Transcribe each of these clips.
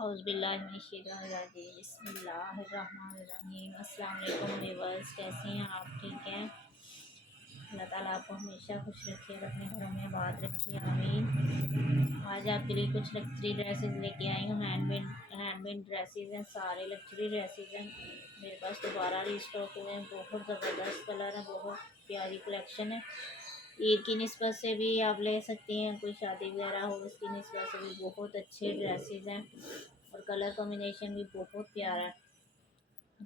औज़ुबिल्लाहिमिनश्शैतानिर्रजीम बिस्मिल्लाहिर्रहमानिर्रहीम। अस्सलाम वालेकुम व्यूअर्स, कैसे हैं आप? ठीक हैं। अल्लाह ताला आपको हमेशा खुश रखे और अपने घरों में आबाद रखे, आमीन। आज आपके लिए कुछ लग्जरी ड्रेसेस लेके आई हूँ। हैंडमेड ड्रेसेस हैं, सारे लग्जरी ड्रेसेस हैं। मेरे पास दोबारा रिस्टॉक हुए हैं। बहुत ज़बरदस्त कलर है, बहुत प्यारी कलेक्शन है। ईद की निस्बत से भी आप ले सकती हैं, कोई शादी वगैरह हो उसकी निस्बत से भी बहुत अच्छे ड्रेसेस हैं और कलर कॉम्बिनेशन भी बहुत प्यारा है।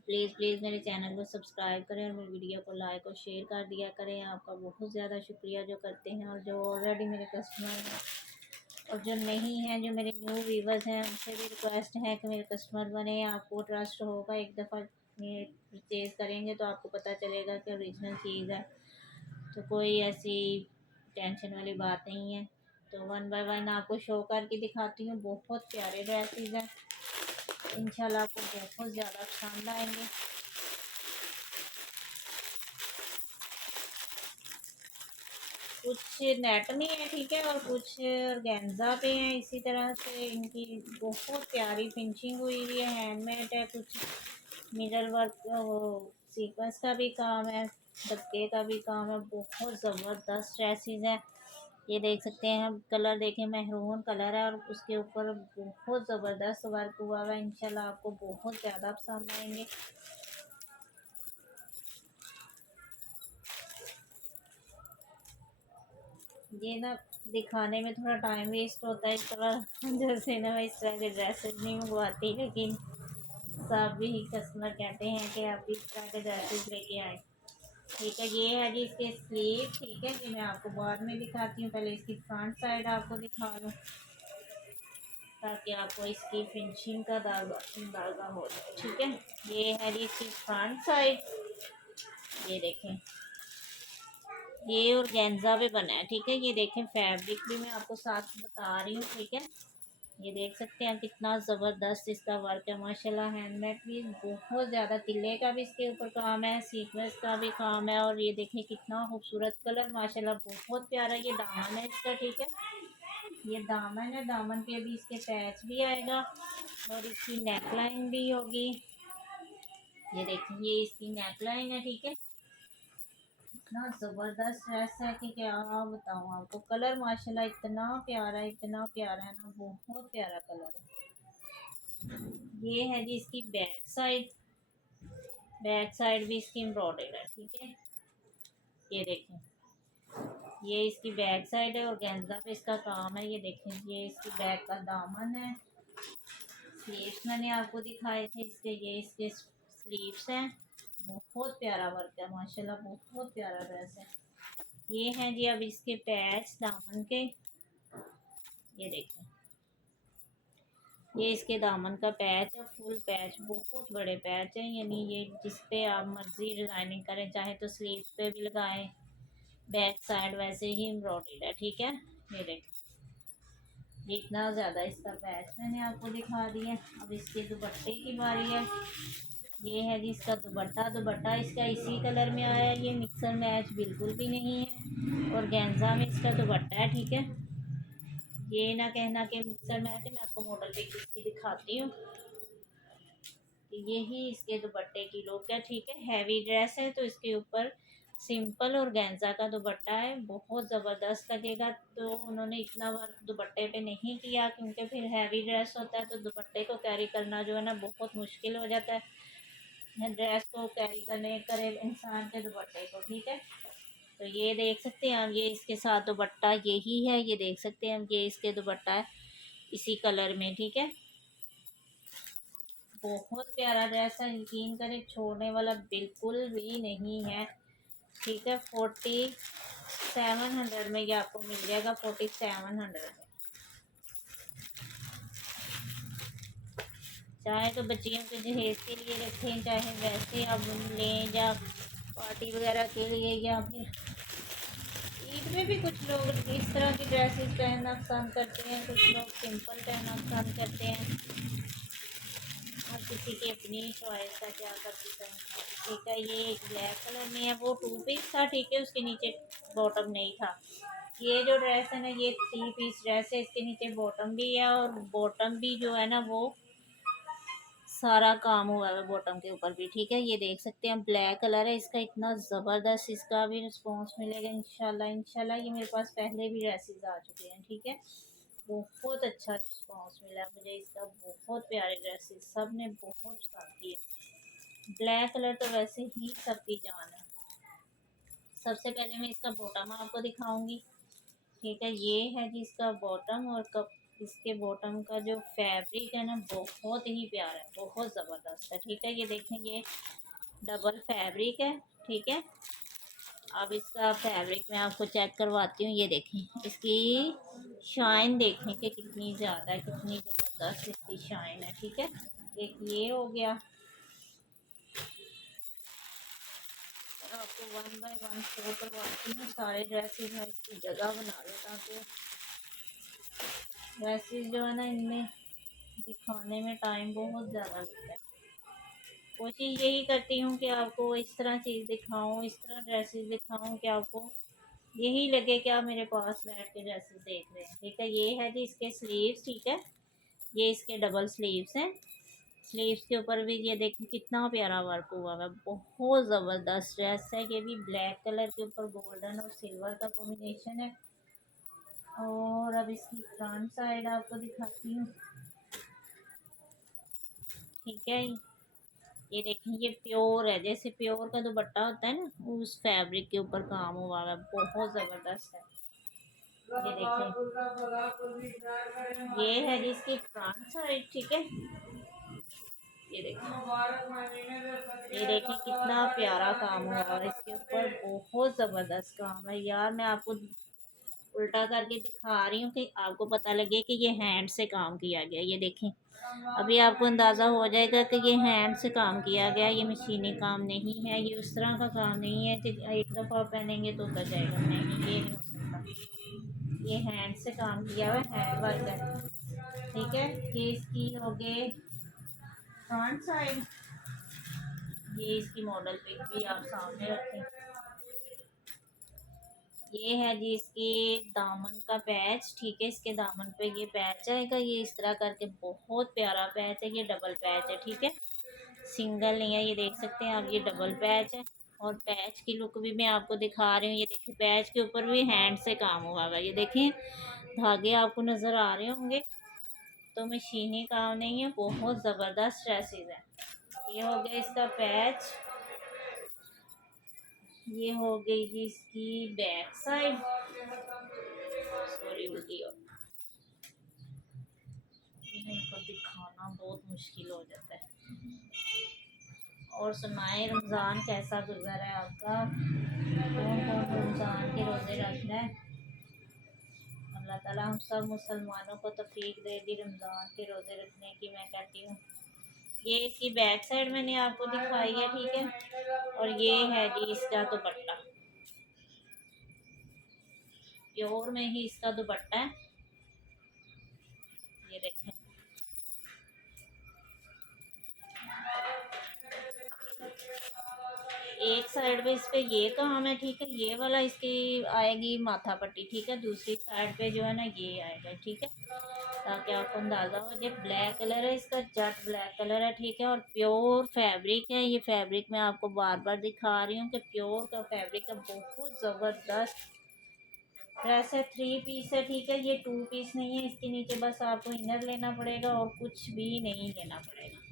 प्लीज़ मेरे चैनल को सब्सक्राइब करें और मेरी वीडियो को लाइक और शेयर कर दिया करें। आपका बहुत ज़्यादा शुक्रिया जो करते हैं, और जो ऑलरेडी मेरे कस्टमर हैं और जो नहीं हैं, जो मेरे न्यू व्यूवर्स हैं, उनसे भी रिक्वेस्ट है कि मेरे कस्टमर बने। आपको ट्रस्ट होगा, एक दफ़ा परचेज़ करेंगे तो आपको पता चलेगा कि ओरिजिनल चीज़ है, तो कोई ऐसी टेंशन वाली बात नहीं है। तो वन बाय वन आपको शो करके दिखाती हूँ। बहुत प्यारे ड्रेसेस हैं, इंशाल्लाह आपको बहुत ज़्यादा पसंद आएंगे। कुछ नेट में है, ठीक है, और कुछ ऑर्गेन्जा पे हैं। इसी तरह से इनकी बहुत प्यारी फिनिशिंग हुई हुई है, हैंडमेड है। कुछ मिरर वर्क, सीक्वेंस का भी काम है, दबके का भी काम है। बहुत ज़बरदस्त ड्रेसेस है। ये देख सकते हैं, हम कलर देखें, महरून कलर है और उसके ऊपर बहुत ज़बरदस्त वर्क हुआ हुआ है। इंशाल्लाह आपको बहुत ज़्यादा पसंद आएंगे। ये ना दिखाने में थोड़ा टाइम वेस्ट होता है, इस तरह जैसे ना मैं इस तरह के ड्रेसेस नहीं मंगवाती, लेकिन सभी कस्टमर कहते हैं कि आप इस तरह के ड्रेसेस लेके आए। ठीक है, ये है जी इसके स्लीव। ठीक है, ये मैं आपको बाद में दिखाती हूँ, पहले इसकी फ्रंट साइड आपको दिखा दूँ ताकि आपको इसकी फिनिशिंग का अंदाज़ा हो जाए। ठीक है, ये है जी इसकी फ्रंट साइड। ये देखें, ये ऑर्गेन्जा पे बना है। ठीक है, ये देखें, फैब्रिक भी मैं आपको साथ बता रही हूँ। ठीक है, ये देख सकते हैं कितना ज़बरदस्त इसका वर्क है माशाल्लाह। हैंडमेड भी बहुत ज़्यादा, तिल्ले का भी इसके ऊपर काम है, सीक्वेंस का भी काम है। और ये देखें कितना खूबसूरत कलर, माशाल्लाह बहुत प्यारा। ये दामन है इसका। ठीक है, ये दामन है, दामन पे भी इसके पैच भी आएगा और इसकी नेकलाइन भी होगी। ये देखिए, ये इसकी नेकलाइन है। ठीक है, इतना ज़बरदस्त ड्रेस है कि क्या बताऊँ आपको। कलर माशाल्लाह इतना प्यारा है, इतना प्यारा है ना, बहुत प्यारा कलर है। ये है जी इसकी बैक साइड। बैक साइड भी इसकी एम्ब्रॉयडर्ड है। ठीक है, ये देखें, ये इसकी बैक साइड है और गेंजा पे इसका काम है। ये देखें, ये इसकी बैक का दामन है। स्लीव्स मैंने आपको दिखाए थे इसके, ये इसके स्लीव्स हैं। बहुत प्यारा वर्क है माशाल्लाह, बहुत प्यारा ड्रेस है। ये हैं जी अब इसके पैच दामन के। ये देखें, ये इसके दामन का पैच है, फुल पैच, बहुत बड़े पैच हैं। यानी ये जिस पे आप मर्जी डिज़ाइनिंग करें, चाहे तो स्लीव्स पे भी लगाएं, बैक साइड वैसे ही एम्ब्रॉयडर्ड है। ठीक है, ये देखें, ये इतना ज़्यादा इसका पैच मैंने आपको दिखा दिया। अब इसके दुपट्टे की बारी है। ये है जी इसका दुपट्टा। दुपट्टा इसका इसी कलर में आया है, ये मिक्सर मैच बिल्कुल भी नहीं है और गेंजा में इसका दुपट्टा है। ठीक है, ये ना कहना कि मिक्सर मैच है। मैं आपको मॉडल पिक इसकी दिखाती हूँ कि यही इसके दुपट्टे की लुक है। ठीक है, हैवी ड्रेस है तो इसके ऊपर सिंपल और गेंजा का दुपट्टा है, बहुत ज़बरदस्त लगेगा। तो उन्होंने इतना वर्क दुपट्टे पे नहीं किया क्योंकि फिर हैवी ड्रेस होता है तो दुपट्टे को कैरी करना जो है ना बहुत मुश्किल हो जाता है, ड्रेस को कैरी करने करे इंसान के दुपट्टे को। ठीक है, तो ये देख सकते हैं हम, ये इसके साथ दुपट्टा यही है। ये देख सकते हैं हम, ये इसके दुपट्टा है इसी कलर में। ठीक है, बहुत प्यारा ड्रेस है, यकीन करें छोड़ने वाला बिल्कुल भी नहीं है। ठीक है, 4700 में ये आपको मिल जाएगा, 4700 में। चाहे तो बच्चियों के जहेज के लिए रखें, चाहे वैसे आप लें, या पार्टी वगैरह के लिए, या फिर ईद में भी कुछ लोग इस तरह की ड्रेसेस पहनना पसंद करते हैं, कुछ लोग सिंपल पहनना पसंद करते हैं। और किसी की अपनी चॉइस का क्या कर सकते हैं। ठीक है, ये एक ब्लैक कलर में है, वो टू पीस था। ठीक है, उसके नीचे बॉटम नहीं था। ये जो ड्रेस है ना, ये 3 पीस ड्रेस है। इसके नीचे बॉटम भी है, और बॉटम भी जो है ना वो सारा काम हुआ है बॉटम के ऊपर भी, ठीक है। ये देख सकते हैं, ब्लैक कलर है इसका। इतना ज़बरदस्त इसका भी रिस्पॉन्स मिलेगा इंशाल्लाह। इंशाल्लाह ये मेरे पास पहले भी ड्रेसेस आ चुके हैं, ठीक है। बहुत अच्छा रिस्पॉन्स मिला मुझे इसका। बहुत प्यारे ड्रेसेस, सब ने बहुत पसंद किए। ब्लैक कलर तो वैसे ही सबकी जान है। सबसे पहले मैं इसका बॉटम आपको दिखाऊंगी, ठीक है। ये है जी इसका बॉटम, और कप इसके बॉटम का जो फैब्रिक है ना, बहुत ही प्यारा है, बहुत ज़बरदस्त है, ठीक है। ये देखें, ये डबल फैब्रिक है, ठीक है। अब इसका फैब्रिक मैं आपको चेक करवाती हूँ। ये देखें, इसकी शाइन देखें कि कितनी ज़्यादा है, कितनी ज़बरदस्त इसकी शाइन है, ठीक है। एक ये हो गया। आपको वन बाय वन शो करवाती हूँ सारे ड्रेसेस में। इसकी जगह बना लो, ताकि ड्रेसेस जो है ना, इनमें दिखाने में टाइम बहुत ज़्यादा लगता है। कोशिश यही करती हूँ कि आपको इस तरह चीज़ दिखाऊँ, इस तरह ड्रेसेस दिखाऊँ कि आपको यही लगे कि आप मेरे पास बैठ के ड्रेसेस देख रहे हैं, ठीक है। ये है जी इसके स्लीव्स, ठीक है। ये इसके डबल स्लीव्स हैं। स्लीव्स के ऊपर भी ये देखिए कितना प्यारा वर्क हुआ है। बहुत ज़बरदस्त ड्रेस है। ये भी ब्लैक कलर के ऊपर गोल्डन और सिल्वर का कॉम्बिनेशन है। और अब इसकी फ्रंट साइड आपको दिखाती हूँ, ठीक है। ये देखें, ये प्योर है, जैसे प्योर का दुपट्टा होता है ना, उस फैब्रिक के ऊपर काम हुआ है। बहुत ज़बरदस्त है। ये देखें, ये है जिसकी फ्रंट साइड, ठीक है। ये देखें, ये देखें कितना प्यारा काम हुआ है इसके ऊपर। बहुत ज़बरदस्त काम है यार। मैं आपको उल्टा करके दिखा रही हूँ कि आपको पता लगे कि ये हैंड से काम किया गया। ये देखें, अभी आपको अंदाज़ा हो जाएगा कि ये हैंड से काम किया गया, ये मशीनी काम नहीं है। ये उस तरह का काम नहीं है कि एक दफ़ा पहनेंगे तो उतर जाएगा, नहीं, ये नहीं हो सकता। ये हैंड से काम किया हुआ है, हैंड वर्क है, ठीक है। ये इसकी हो गए फ्रंट साइड। ये इसकी मॉडल पिक भी आप सामने रखें। ये है जी इसके दामन का पैच, ठीक है। इसके दामन पे ये पैच आएगा, ये इस तरह करके बहुत प्यारा पैच है। ये डबल पैच है, ठीक है, सिंगल नहीं है। ये देख सकते हैं आप, ये डबल पैच है। और पैच की लुक भी मैं आपको दिखा रही हूँ। ये देखिए, पैच के ऊपर भी हैंड से काम हुआ है। ये देखें, धागे आपको नज़र आ रहे होंगे, तो मशीनी काम नहीं है। बहुत ज़बरदस्त ड्रेसेस है। ये हो गया इसका पैच। ये हो गई जी इसकी बैक साइड। सॉरी, उल्टी हो, इनको दिखाना बहुत मुश्किल हो जाता है। और सुनाए, रमज़ान कैसा गुजर है आपका? कौन कौन रमज़ान के रोज़े रख रहे हैं? अल्लाह ताला हम सब मुसलमानों को तौफीक दे दी रमज़ान के रोज़े रखने की, मैं कहती हूँ। ये इसकी बैक साइड मैंने आपको दिखाई है, ठीक है। और ये है जी इसका दुपट्टा, प्योर में ही इसका दुपट्टा है। ये देखें, एक साइड पे इस पे ये काम है, ठीक है। ये वाला इसकी आएगी माथा पट्टी, ठीक है। दूसरी साइड पे जो है ना, ये आएगा, ठीक है, ताकि आपको अंदाज़ा हो जाए। ब्लैक कलर है इसका, जट ब्लैक कलर है, ठीक है। और प्योर फैब्रिक है। ये फैब्रिक मैं आपको बार बार दिखा रही हूँ कि प्योर का फैब्रिक है। बहुत ज़बरदस्त ड्रेस है। 3 पीस है, ठीक है। ये 2 पीस नहीं है। इसके नीचे बस आपको इनर लेना पड़ेगा, और कुछ भी नहीं लेना पड़ेगा।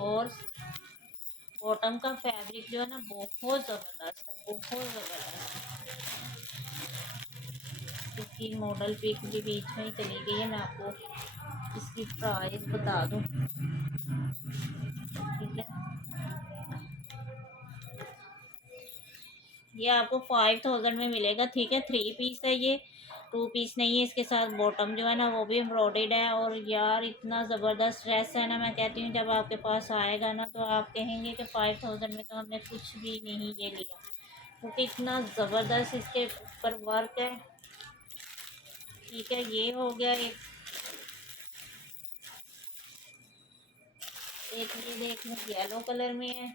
और बॉटम का फैब्रिक जो है ना, बहुत ज़बरदस्त है, बहुत ज़बरदस्त। इसकी मॉडल पिक भी बीच में ही चली गई है। मैं आपको इसकी प्राइस बता दूं, ठीक है। ये आपको 5000 में मिलेगा, ठीक है। 3 पीस है ये, 2 पीस नहीं है। इसके साथ बॉटम जो है ना, वो भी एम्ब्रॉयडर्ड है। और यार इतना ज़बरदस्त ड्रेस है ना, मैं कहती हूँ जब आपके पास आएगा ना, तो आप कहेंगे कि 5000 में तो हमने कुछ भी नहीं ये लिया, क्योंकि इतना ज़बरदस्त इसके ऊपर वर्क है, ठीक है। ये हो गया एक। एक ये देख लो, येलो कलर में है।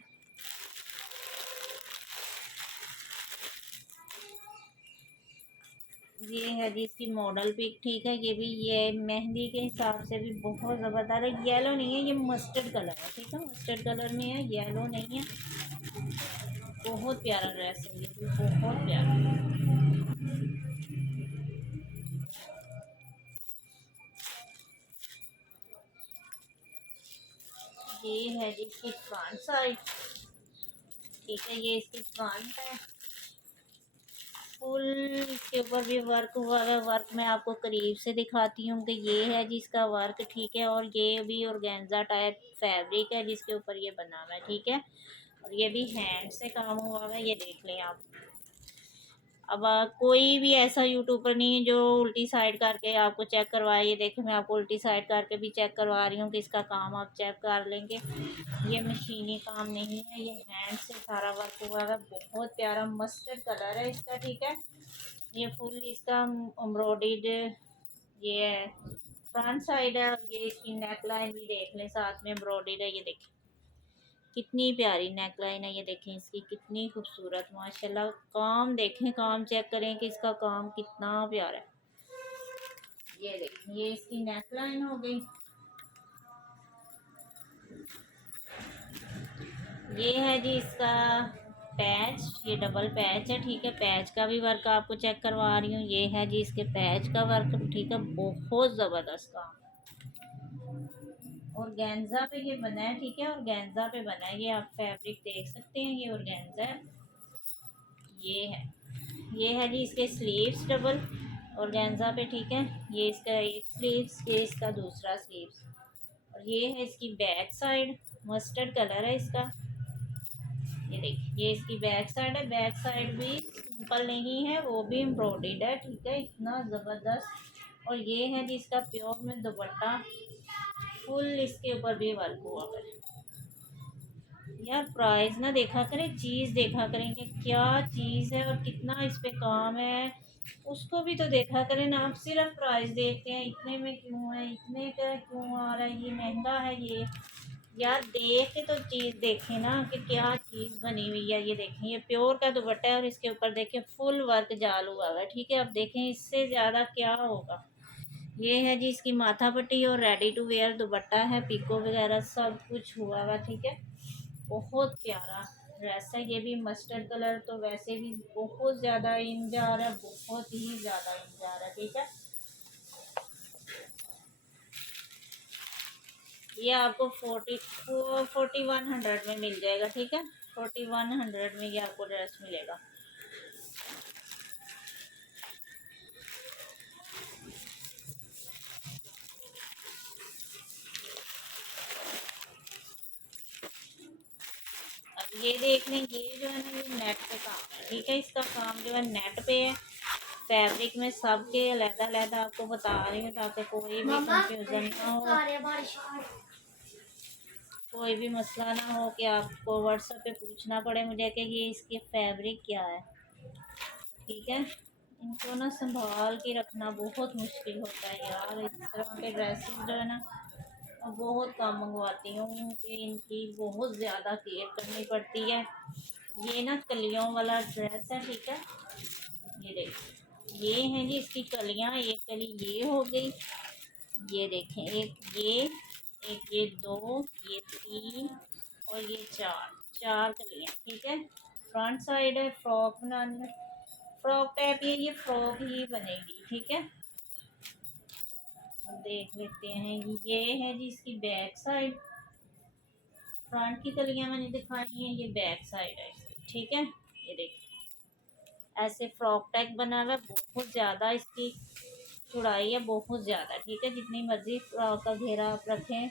ये है जी इसकी मॉडल पिक, ठीक है। ये भी ये मेहंदी के हिसाब से भी बहुत ज़बरदस्त है। येलो नहीं है, ये मस्टर्ड कलर है, ठीक है। मस्टर्ड कलर में है, येलो नहीं है। बहुत प्यारा ड्रेस है ये भी, बहुत प्यारा। ये है जी इसकी फ्रंट साइड, ठीक है। ये इसकी फ्रंट है, फुल इसके ऊपर भी वर्क हुआ है। वर्क मैं आपको करीब से दिखाती हूँ कि ये है जिसका वर्क, ठीक है। और ये भी ऑर्गेन्जा टाइप फैब्रिक है जिसके ऊपर ये बना हुआ है, ठीक है। और ये भी हैंड से काम हुआ हुआ है, ये देख लें आप। अब कोई भी ऐसा यूट्यूबर नहीं है जो उल्टी साइड करके आपको चेक करवाए। ये देखें, मैं आपको उल्टी साइड करके भी चेक करवा रही हूँ कि इसका काम आप चेक कर लेंगे। ये मशीनी काम नहीं है, ये हैंड से सारा वर्क हुआ है। बहुत प्यारा मस्टर्ड कलर है इसका, ठीक है। ये फुल इसका एम्ब्रॉयडर्ड ये है, फ्रंट साइड है। और ये इसकी नेक लाइन भी देख लें, साथ में एम्ब्रॉयडर्ड है। ये देखें कितनी प्यारी नेक लाइन है, ये देखें इसकी कितनी खूबसूरत माशाल्लाह। काम देखें, काम चेक करें कि इसका काम कितना प्यारा है। ये देखें, ये इसकी नेक लाइन हो गई। ये है जी इसका पैच, ये डबल पैच है, ठीक है। पैच का भी वर्क आपको चेक करवा रही हूँ। ये है जी इसके पैच का वर्क, ठीक है। बहुत ज़बरदस्त काम, और गेंजा पे ये बना है, ठीक है। और गेंजा पे बना है, ये आप फैब्रिक देख सकते हैं, ये और गेंजा है। ये है जी इसके स्लीव्स डबल और गेंजा पे, ठीक है। ये इसका एक स्लीव्स, ये इसका दूसरा स्लीव्स। और ये है इसकी बैक साइड, मस्टर्ड कलर है इसका। ये देखिए, ये इसकी बैक साइड है। बैक साइड भी सिंपल नहीं है, वो भी एम्ब्रॉयडर्ड है, ठीक है। इतना ज़बरदस्त। और ये है जी इसका प्योर में दुपट्टा, फुल इसके ऊपर भी वर्क हुआ है। यार प्राइस ना देखा करें, चीज़ देखा करें कि क्या चीज़ है और कितना इस पे काम है, उसको भी तो देखा करें ना। आप सिर्फ प्राइस देखते हैं, इतने में क्यों है, इतने का क्यों आ रहा है, ये महंगा है ये। यार देख के तो चीज़ देखें ना कि क्या चीज़ बनी हुई है। ये देखें, ये प्योर का दुपट्टा है और इसके ऊपर देखें फुल वर्क जाल हुआ है, ठीक है। अब देखें इससे ज़्यादा क्या होगा। ये है जी इसकी माथा पट्टी और रेडी टू वेयर दुपट्टा है, पिको वगैरह सब कुछ हुआ हुआ, ठीक है। बहुत प्यारा ड्रेस है। ये भी मस्टर्ड कलर तो वैसे भी बहुत ज़्यादा इन जा रहा है, बहुत ही ज़्यादा इन जा रहा है, ठीक है। ये आपको 4100 में मिल जाएगा, ठीक है। 4100 में ये आपको ड्रेस मिलेगा। अब ये देख लें, ये जो है ना, ये नेट पे काम है, ठीक है। इसका काम जो है नेट पे है। फैब्रिक में सबके अलग-अलग आपको बता रही हूँ ताकि कोई भी कंफ्यूजन ना हो, कोई भी मसला ना हो कि आपको व्हाट्सएप पे पूछना पड़े मुझे कि ये इसकी फैब्रिक क्या है, ठीक है। इनको ना संभाल के रखना बहुत मुश्किल होता है यार। इस तरह के ड्रेसेस जो है ना, मैं बहुत कम मंगवाती हूँ कि इनकी बहुत ज़्यादा केयर करनी पड़ती है। ये ना कलियों वाला ड्रेस है, ठीक है। ये देखिए, ये हैं जी इसकी कलियाँ। एक कली ये हो गई, ये देखें, एक ये दो, ये तीन और ये चार, चार कलियाँ, ठीक है। फ्रंट साइड है, फ्रॉक बनानी है, फ्रॉक टाइप ये फ्रॉक ही बनेगी, ठीक है। अब देख लेते हैं, ये है जी इसकी बैक साइड। फ्रंट की कलियां मैंने दिखाई हैं, ये बैक साइड है इसकी, ठीक है। ये देखिए ऐसे फ्रॉक टाइप बना हुआ है। बहुत ज़्यादा इसकी चौड़ाई है, बहुत ज़्यादा, ठीक है। जितनी मर्जी फ्रॉक का घेरा आप रखें,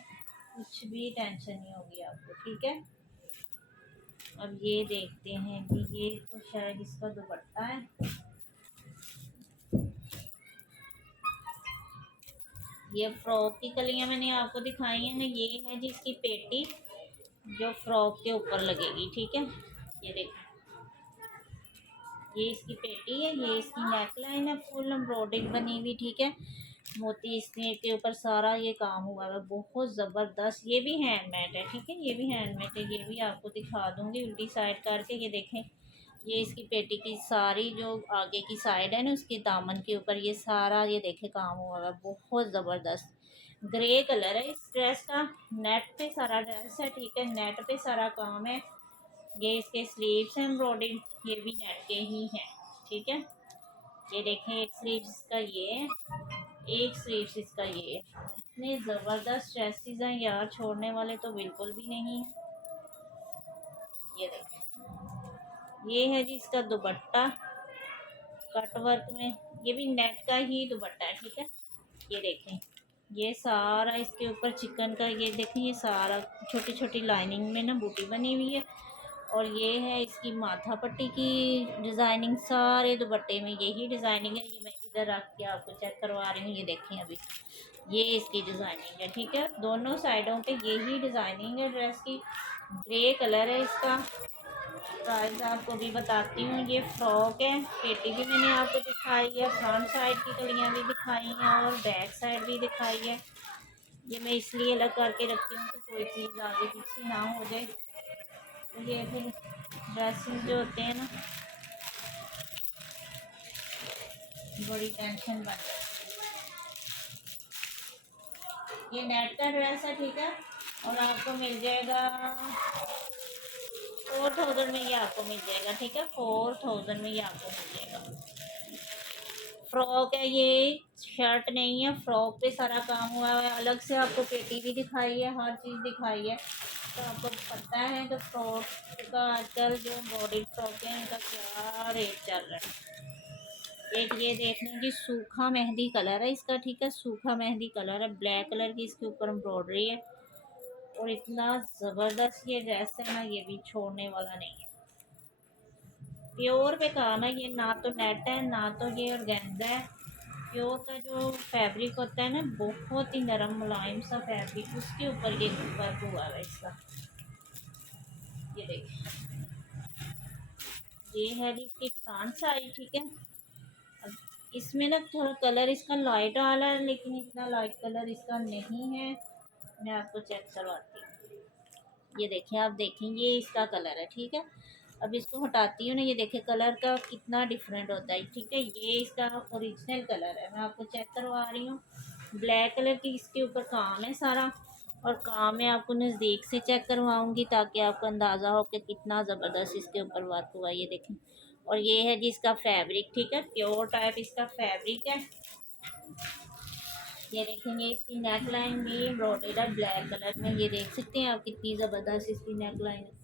कुछ भी टेंशन नहीं होगी आपको, ठीक है। अब ये देखते हैं कि ये तो शायद इसका दुपट्टा है। ये फ्रॉक की कलियां मैंने आपको दिखाई हैं ना, ये है जी इसकी पेटी जो फ्रॉक के ऊपर लगेगी, ठीक है। ये देखिए, ये इसकी पेटी है, ये इसकी नेक लाइन है, फुल एम्ब्रॉयडरिंग बनी हुई, ठीक है। मोती इसके के ऊपर सारा ये काम हुआ है, बहुत ज़बरदस्त। ये भी हैंडमेड है, ठीक है। ये भी हैंडमेड है, ये भी आपको दिखा दूंगी उल्टी साइड करके। ये देखें, ये इसकी पेटी की सारी जो आगे की साइड है ना, उसकी दामन के ऊपर ये सारा ये देखे काम हुआ है, बहुत ज़बरदस्त ग्रे कलर है इस ड्रेस का। नेट पे सारा ड्रेस है, ठीक है, नेट पे सारा काम है। ये इसके स्लीव्स हैं एम्ब्रॉयडर्ड, ये भी नेट के ही हैं, ठीक है। ये देखें, एक स्लीव्स इसका ये है, एक स्लीव्स इसका ये है। इतने ज़बरदस्त ड्रेसेस हैं यार, छोड़ने वाले तो बिल्कुल भी नहीं है। ये देखें, ये है जी इसका दुपट्टा कट वर्क में, ये भी नेट का ही दुपट्टा है, ठीक है। ये देखें, ये सारा इसके ऊपर चिकन का, ये देखें, ये सारा छोटी छोटी लाइनिंग में ना बूटी बनी हुई है। और ये है इसकी माथा पट्टी की डिज़ाइनिंग, सारे दुपट्टे में यही डिज़ाइनिंग है। ये मैं इधर रख के आपको चेक करवा रही हूँ, ये देखें अभी ये इसकी डिज़ाइनिंग है, ठीक है। दोनों साइडों पे यही डिज़ाइनिंग है ड्रेस की। ग्रे कलर है इसका। प्राइस आपको भी बताती हूँ। ये फ्रॉक है, पेटी भी मैंने आपको दिखाई है, फ्रंट साइड की कलियाँ भी दिखाई हैं और बैक साइड भी दिखाई है। ये मैं इसलिए अलग करके रखती हूँ कि कोई चीज़ आगे पीछे ना हो जाए। तो ये फिर ड्रेसेस जो होते हैं ना, बड़ी टेंशन बन जाती है। ये नेट का ड्रेस है, ठीक है, और आपको मिल जाएगा 4000 में, ये आपको मिल जाएगा, ठीक है, 4000 में ये आपको मिल जाएगा। फ्रॉक है ये, शर्ट नहीं है, फ्रॉक पे सारा काम हुआ है। अलग से आपको पेटी भी दिखाई है, हर चीज़ दिखाई है। तो आपको पता है कि फ्रॉक का आजकल जो एम्ब्रॉयडर्ड फ्रॉक है इनका क्या रेट चल रहा है। एक ये देख लें जी, सूखा मेहंदी कलर है इसका, ठीक है, सूखा मेहंदी कलर है, ब्लैक कलर की इसके ऊपर एम्ब्रॉयडरी है। और इतना ज़बरदस्त ये ड्रेस है ना, ये भी छोड़ने वाला नहीं है। प्योर पे काम है ये, ना तो नेट है ना तो ये ऑर्गेन्जा है। प्योर का जो फैब्रिक होता है ना, बहुत ही नरम मुलायम सा फैब्रिक, उसके ऊपर ये वर्क हुआ है इसका। ये देखिए, ये है जी इसकी फ्रंट साइड, ठीक है। अब इसमें ना थोड़ा कलर इसका लाइट वाला है, लेकिन इतना लाइट कलर इसका नहीं है। मैं आपको चेक करवाती हूँ। ये देखिए, आप देखें, ये इसका कलर है, ठीक है। अब इसको हटाती हूँ ना, ये देखे कलर का कितना डिफरेंट होता है, ठीक है। ये इसका ओरिजिनल कलर है, मैं आपको चेक करवा रही हूँ। ब्लैक कलर की इसके ऊपर काम है सारा, और काम मैं आपको नज़दीक से चेक करवाऊँगी ताकि आपको अंदाज़ा हो कि कितना ज़बरदस्त इसके ऊपर वर्क हुआ। ये देखें, और ये है जी इसका फैब्रिक, ठीक है, प्योर टाइप इसका फैब्रिक है। ये देखेंगे, इसकी नेक लाइन भी एम्ब्रॉयडर्ड है ब्लैक कलर में, ये देख सकते हैं आप कितनी ज़बरदस्त इसकी नेक लाइन है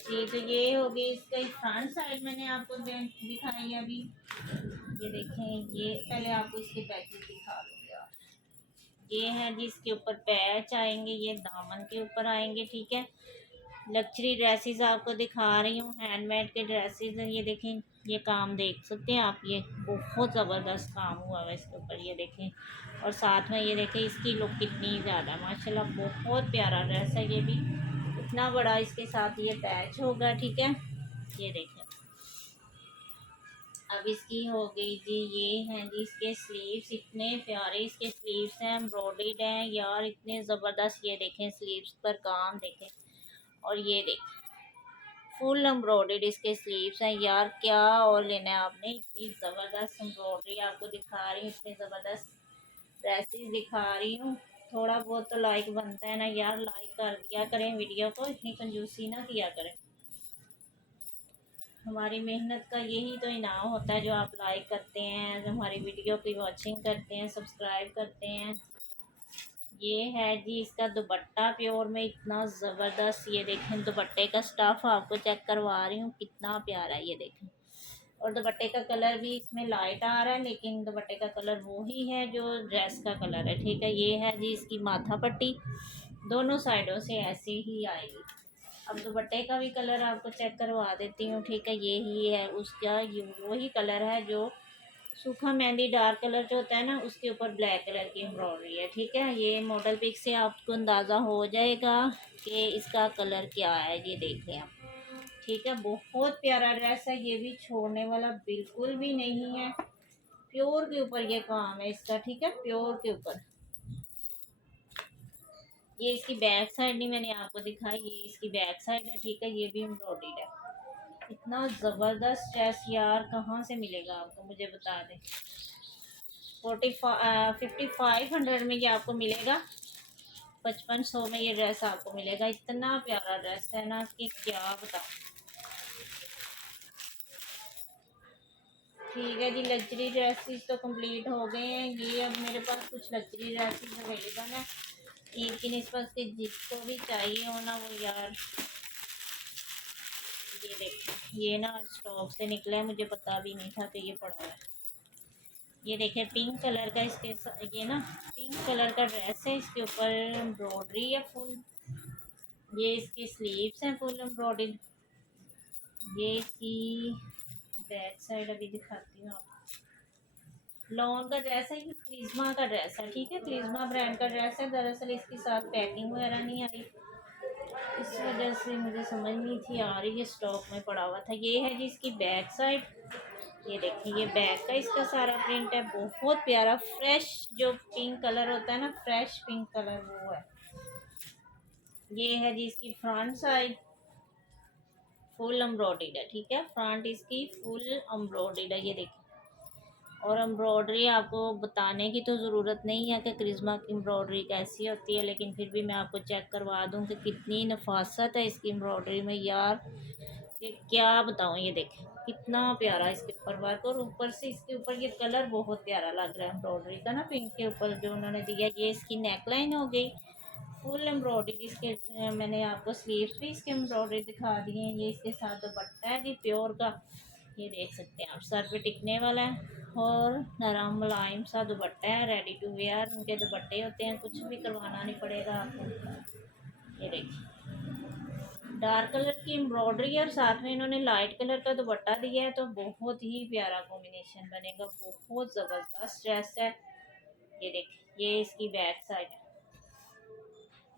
जी। तो ये होगी इसका फ्रंट साइड, मैंने आपको दिखाई है अभी। ये देखें, ये पहले आपको इसके पैचेस दिखा दूँगी यार। ये है जी इसके ऊपर पैच आएंगे, ये दामन के ऊपर आएंगे, ठीक है। लग्जरी ड्रेसेस आपको दिखा रही हूँ, हैंडमेड के ड्रेसेस हैं। ये देखें, ये काम देख सकते हैं आप, ये बहुत ज़बरदस्त काम हुआ है इसके ऊपर, ये देखें। और साथ में ये देखें इसकी लुक कितनी ज़्यादा, माशाल्लाह बहुत प्यारा ड्रेस है ये भी। इतना बड़ा इसके साथ ये पैच होगा, ठीक है। ये देखें, अब इसकी हो गई जी, ये हैं जी इसके स्लीव्स, इतने प्यारे इसके स्लीव्स हैं, एम्ब्रॉयडर्ड हैं यार, इतने ज़बरदस्त। ये देखें स्लीव्स पर काम देखें, और ये देखें फुल एम्ब्रॉयडर्ड इसके स्लीव्स हैं यार, क्या और लेना है आपने। इतनी ज़बरदस्त एम्ब्रॉयडरी आपको दिखा रही हूँ, इतने ज़बरदस्त ड्रेसेस दिखा रही हूँ। थोड़ा बहुत तो लाइक बनता है ना यार, लाइक कर दिया करें वीडियो को, इतनी कंजूसी ना किया करें। हमारी मेहनत का यही तो इनाम होता है, जो आप लाइक करते हैं, जो हमारी वीडियो की वॉचिंग करते हैं, सब्सक्राइब करते हैं। ये है जी इसका दुपट्टा प्योर में, इतना ज़बरदस्त। ये देखें, दुपट्टे का स्टफ़ आपको चेक करवा रही हूँ, कितना प्यारा है, ये देखें। और दुपट्टे का कलर भी इसमें लाइट आ रहा है, लेकिन दुपट्टे का कलर वही है जो ड्रेस का कलर है, ठीक है। ये है जी इसकी माथा पट्टी, दोनों साइडों से ऐसे ही आएगी। अब दुपट्टे का भी कलर आपको चेक करवा देती हूँ, ठीक है। ये ही है उसका, ये वही कलर है जो सूखा मेहंदी डार्क कलर जो होता है ना, उसके ऊपर ब्लैक कलर की एम्ब्रॉयडरी है, ठीक है। ये मॉडल पिक से आपको अंदाज़ा हो जाएगा कि इसका कलर क्या है, ये देख लें आप, ठीक है। बहुत प्यारा ड्रेस है, ये भी छोड़ने वाला बिल्कुल भी नहीं है। प्योर के ऊपर ये काम है इसका, ठीक है, प्योर के ऊपर। ये इसकी बैक साइड नहीं मैंने आपको दिखाई, ये इसकी बैक साइड है, ठीक है। ये भी एम्ब्रॉयडर्ड है। इतना ज़बरदस्त ड्रेस यार कहाँ से मिलेगा आपको, मुझे बता दें। 5500 में ये आपको मिलेगा। 5500 में ये ड्रेस आपको मिलेगा। इतना प्यारा ड्रेस है ना कि क्या बताऊँ। ठीक है जी, लग्जरी ड्रेसेस तो कंप्लीट हो गए हैं। ये अब मेरे पास कुछ लग्जरी ड्रेसेस अवेलेबल हैं, लेकिन इस वक्त के जिसको भी चाहिए हो ना वो यार, ये देखिए ये ना स्टॉक से निकला है, मुझे पता भी नहीं था कि ये पड़ा हुआ है। ये देखिए पिंक कलर का ये ना पिंक कलर का ड्रेस है, इसके ऊपर एम्ब्रॉयडरी है फुल। ये इसकी स्लीव्स हैं फुल एम्ब्रॉयडरी। ये इसकी बैक साइड अभी दिखाती हूँ आपको। लॉन का ड्रेस है, ये क्रिज्मा का ड्रेस है, ठीक है। क्रिज्मा ब्रांड का ड्रेस है। दरअसल इसके साथ पैकिंग वगैरह नहीं आई, इस वजह से मुझे समझ नहीं थी आ रही, ये स्टॉक में पड़ा हुआ था। ये है जी इसकी बैक साइड। ये देखिए ये बैक का इसका सारा प्रिंट है, बहुत प्यारा फ्रेश जो पिंक कलर होता है ना, फ्रेश पिंक कलर वो है। ये है जी इसकी फ्रंट साइड, फुल एम्ब्रॉयडर्ड है, ठीक है। फ्रंट इसकी फुल एम्ब्रॉयडर्ड है, ये देखिए। और एम्ब्रॉयडरी आपको बताने की तो ज़रूरत नहीं है कि क्रिज्मा की एम्ब्रॉयडरी कैसी होती है, लेकिन फिर भी मैं आपको चेक करवा दूँ कि कितनी नफासत है इसकी एम्ब्रॉयडरी में यार, कि क्या बताऊँ। ये देखें कितना प्यारा इसके ऊपर वर्क, और ऊपर से इसके ऊपर ये कलर बहुत प्यारा लग रहा है एम्ब्रॉयडरी का ना, पिंक के ऊपर जो उन्होंने दिया। ये इसकी नेकलाइन हो गई फुल एम्ब्रॉयडरी। इसके मैंने आपको स्लीव्स भी इसके एम्ब्रॉयडरी दिखा दिए हैं। ये इसके साथ दुपट्टा है जी प्योर का, ये देख सकते हैं आप, सर पे टिकने वाला है और नरम मुलायम सा दुपट्टा है, रेडी टू वेयर उनके दुपट्टे होते हैं, कुछ भी करवाना नहीं पड़ेगा आपको। ये देखिए डार्क कलर की एम्ब्रॉयडरी और साथ में इन्होंने लाइट कलर का दुपट्टा दिया है, तो बहुत ही प्यारा कॉम्बिनेशन बनेगा। बहुत ज़बरदस्त ड्रेस है। ये देखिए ये इसकी बैक साइड है,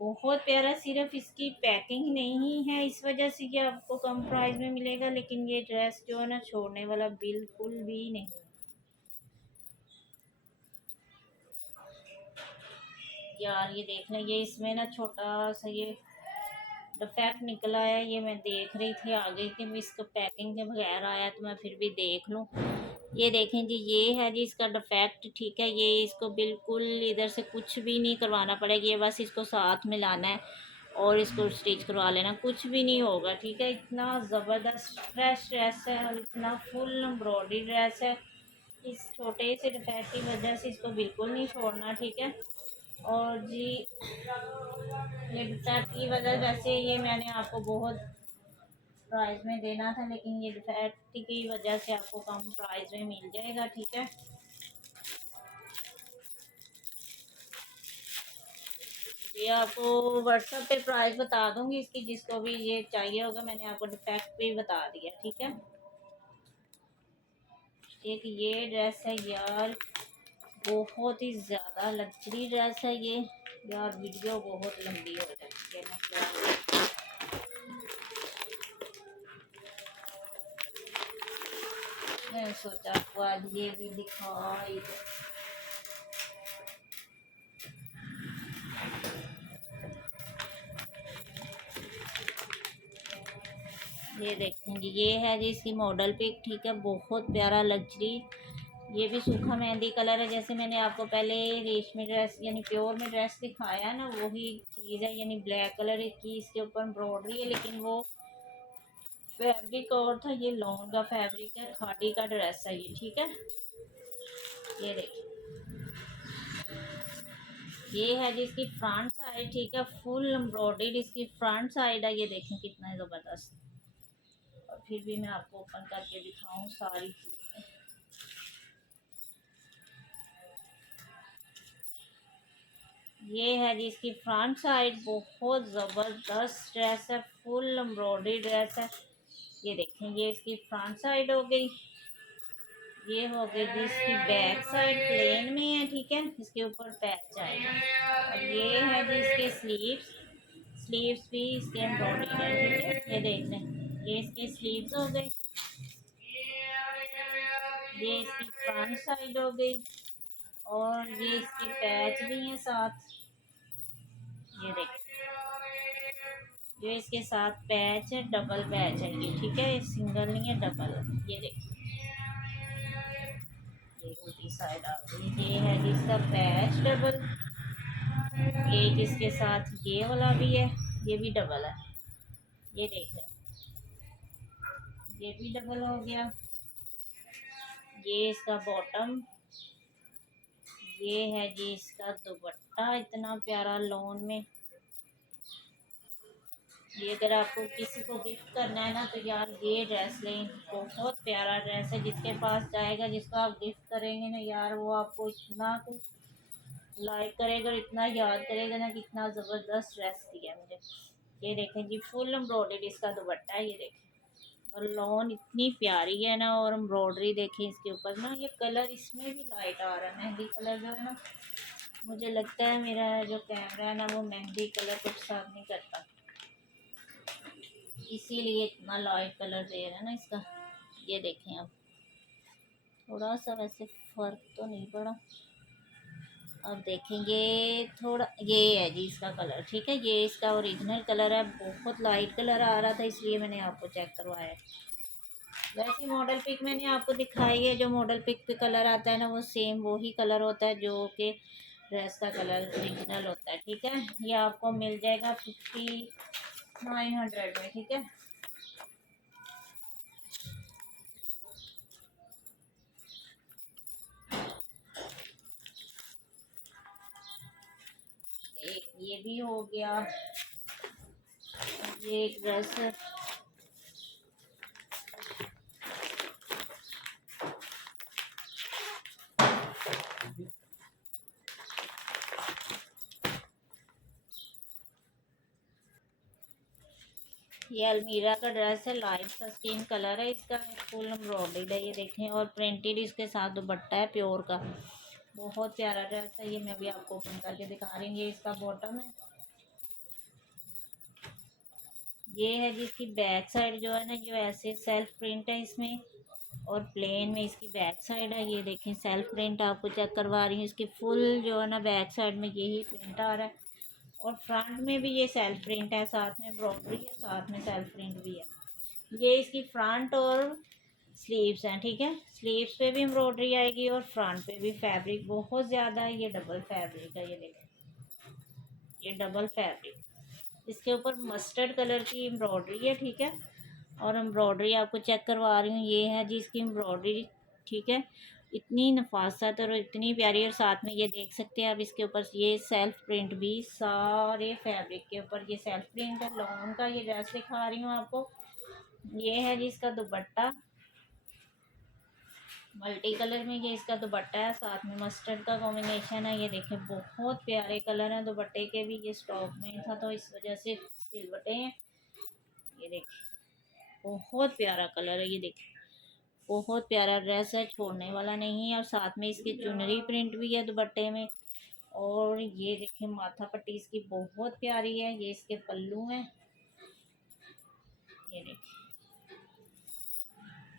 बहुत प्यारा। सिर्फ इसकी पैकिंग नहीं है इस वजह से कि आपको कम प्राइस में मिलेगा, लेकिन ये ड्रेस जो है ना छोड़ने वाला बिल्कुल भी नहीं। यार ये देख लें, ये इसमें ना छोटा सा ये डिफेक्ट निकला है, ये मैं देख रही थी आगे कि भी इसको पैकिंग के बगैर आया, तो मैं फिर भी देख लूँ। ये देखें जी ये है जी इसका डिफेक्ट, ठीक है। ये इसको बिल्कुल इधर से कुछ भी नहीं करवाना पड़ेगा, ये बस इसको साथ में लाना है और इसको स्टिच करवा लेना, कुछ भी नहीं होगा, ठीक है। इतना ज़बरदस्त फ्रेश ड्रेस है और इतना फुल एम्ब्रॉयडरी ड्रेस है। इस छोटे से डिफेक्ट की वजह से इसको बिल्कुल नहीं छोड़ना, ठीक है। और जी ये डिफेक्ट की वजह, वैसे ये मैंने आपको बहुत प्राइस में देना था, लेकिन ये डिफेक्ट की वजह से आपको कम प्राइस में मिल जाएगा, ठीक है। ये आपको व्हाट्सएप पे प्राइस बता दूंगी इसकी, जिसको भी ये चाहिए होगा। मैंने आपको डिफेक्ट भी बता दिया, ठीक है। एक ये ड्रेस है यार, बहुत ही ज़्यादा लग्जरी ड्रेस है ये। यार वीडियो बहुत लंबी हो जाती है, मैं क्या मैं सोचा आपको आज ये भी दिखाई। ये देखेंगे ये है जी इसकी मॉडल पिक, ठीक है। बहुत प्यारा लग्जरी, ये भी सूखा मेहंदी कलर है। जैसे मैंने आपको पहले रेशमी ड्रेस यानी प्योर में ड्रेस दिखाया ना, वही चीज़ है, यानी ब्लैक कलर की इसके ऊपर एम्ब्रॉयडरी है, लेकिन वो फैब्रिक और था, ये लॉन का फैब्रिक है, खादी का ड्रेस है ये, ठीक है। ये देखिए ये है जी इसकी फ्रंट साइड, ठीक है। फुल एम्ब्रॉयडरी इसकी फ्रंट साइड है, ये देखें कितना ज़बरदस्त। और फिर भी मैं आपको ओपन करके दिखाऊं सारी चीज़ें। ये है जी इसकी फ्रंट साइड, बहुत ज़बरदस्त ड्रेस है, फुल एम्ब्रॉयडरी ड्रेस है। ये देखें ये इसकी फ्रंट साइड हो गई। ये हो गई जी इसकी बैक साइड, प्लेन में है, ठीक है। इसके ऊपर पैच आएगा। और ये है जी इसके स्लीव्स, स्लीव्स भी इसके एम्ब्रॉयडरी है, ठीक है। ये देख लें ये इसके स्लीव्स हो गए। ये इसकी फ्रंट साइड हो गई और ये इसके पैच भी हैं साथ। ये देखिए, जो इसके साथ पैच है डबल पैच है ये, ठीक है, सिंगल नहीं है डबल है। ये देखिए, ये उल्टी साइड आ गई। ये है जिसका पैच डबल, ये जिसके साथ ये वाला भी है, ये भी डबल है। ये देख लें, ये भी डबल हो गया। ये इसका बॉटम, ये है जी इसका दुपट्टा, इतना प्यारा लॉन में। ये अगर आपको किसी को गिफ्ट करना है ना तो यार ये ड्रेस लें, बहुत प्यारा ड्रेस है। जिसके पास जाएगा, जिसको आप गिफ्ट करेंगे ना यार, वो आपको इतना कुछ लाइक करेगा और इतना याद करेगा ना, कितना ज़बरदस्त ड्रेस दिया है मुझे। ये देखें जी, फुल एम्ब्रॉयडर्ड इसका दुपट्टा है, ये देखें। और लॉन इतनी प्यारी है ना, और एम्ब्रॉयडरी देखें इसके ऊपर ना। ये कलर इसमें भी लाइट आ रहा है, मेहंदी कलर जो है ना, मुझे लगता है मेरा जो कैमरा है ना वो मेहंदी कलर कुछ साफ नहीं करता, इसीलिए इतना लाइट कलर दे रहा है ना इसका। ये देखें आप, थोड़ा सा वैसे फ़र्क तो नहीं पड़ा। अब देखेंगे थोड़ा, ये है जी इसका कलर, ठीक है, ये इसका ओरिजिनल कलर है। बहुत लाइट कलर आ रहा था, इसलिए मैंने आपको चेक करवाया। वैसे मॉडल पिक मैंने आपको दिखाई है, जो मॉडल पिक पे कलर आता है ना वो सेम वही कलर होता है जो कि ड्रेस का कलर ओरिजिनल होता है, ठीक है। ये आपको मिल जाएगा 5900 में, ठीक है। एक ये भी हो गया। ये एक ड्रेस, ये अलमीरा का ड्रेस है, लाइट सा स्किन कलर है इसका, फुल एम्ब्रॉयडर्ड है, ये देखें। और प्रिंटेड इसके साथ दुपट्टा है प्योर का, बहुत प्यारा ड्रेस है। ये मैं भी आपको ओपन करके दिखा रही हूँ। ये इसका बॉटम है, ये है जिसकी बैक साइड जो है ना, जो ऐसे सेल्फ प्रिंट है इसमें, और प्लेन में इसकी बैक साइड है। ये देखें सेल्फ प्रिंट आपको चेक करवा रही हूँ, इसकी फुल जो है ना बैक साइड में यही प्रिंट आ रहा है, और फ्रंट में भी ये सेल्फ प्रिंट है, साथ में एम्ब्रॉयडरी है, साथ में सेल्फ प्रिंट भी है। ये इसकी फ्रंट और स्लीव्स हैं, ठीक है। स्लीव्स पे भी एम्ब्रॉयडरी आएगी और फ्रंट पे भी। फैब्रिक बहुत ज़्यादा है, ये डबल फैब्रिक है, ये देखें, ये डबल फैब्रिक। इसके ऊपर मस्टर्ड कलर की एम्ब्रॉयडरी है, ठीक है। और एम्ब्रॉयडरी आपको चेक करवा रही हूँ, ये है जी इसकी एम्ब्रॉयडरी, ठीक है। इतनी नफासत और इतनी प्यारी, और साथ में ये देख सकते हैं आप इसके ऊपर ये सेल्फ प्रिंट भी, सारे फैब्रिक के ऊपर ये सेल्फ प्रिंट है। लॉन का ये ड्रेस दिखा रही हूँ आपको। ये है जी इसका दुपट्टा, मल्टी कलर में ये इसका दुपट्टा है, साथ में मस्टर्ड का कॉम्बिनेशन है। ये देखें बहुत प्यारे कलर हैं दुपट्टे के भी, ये स्टॉक में था तो इस वजह से सिलवटे हैं। ये देखें बहुत प्यारा कलर है, ये देखें बहुत प्यारा ड्रेस है, छोड़ने वाला नहीं है। और साथ में इसकी चुनरी प्रिंट भी है दुपट्टे में। और ये देखें माथा पट्टी इसकी बहुत प्यारी है, ये इसके पल्लू हैं। ये देखें,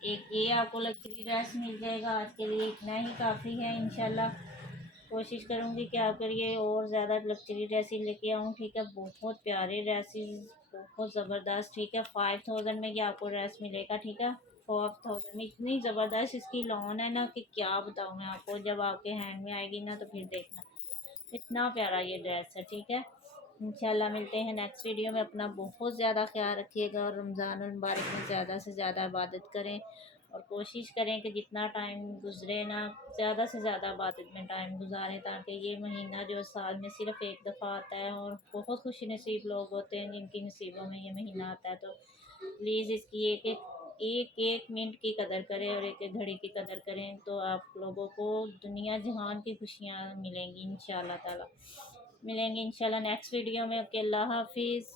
एक ये आपको लग्जरी ड्रेस मिल जाएगा। आज के लिए इतना ही काफ़ी है। इंशाल्लाह कोशिश करूँगी कि आपके लिए और ज़्यादा लग्जरी ड्रेसेस लेके आऊँ, ठीक है। बहुत प्यारे ड्रेसेस, बहुत ज़बरदस्त, ठीक है। 5000 में ये आपको ड्रेस मिलेगा, ठीक है। 4000 में इतनी ज़बरदस्त इसकी लॉन है ना कि क्या बताऊँ मैं आपको। जब आपके हैंड में आएगी ना तो फिर देखना, इतना प्यारा ये ड्रेस है, ठीक है। इंशाल्लाह मिलते हैं नेक्स्ट वीडियो में। अपना बहुत ज़्यादा ख्याल रखिएगा, और रमज़ान मुबारक में ज़्यादा से ज़्यादा इबादत करें, और कोशिश करें कि जितना टाइम गुज़रे ना, ज़्यादा से ज़्यादा इबादत में टाइम गुजारें, ताकि ये महीना जो साल में सिर्फ़ एक दफ़ा आता है, और बहुत खुश नसीब लोग होते हैं जिनकी नसीबों में ये महीना आता है। तो प्लीज़ इसकी एक मिनट की कदर करें, और एक एक घड़ी की कदर करें, तो आप लोगों को दुनिया जहान की खुशियाँ मिलेंगी इंशाल्लाह ताला। मिलेंगे इंशाल्लाह नेक्स्ट वीडियो में। ओके, अल्लाह हाफिज़।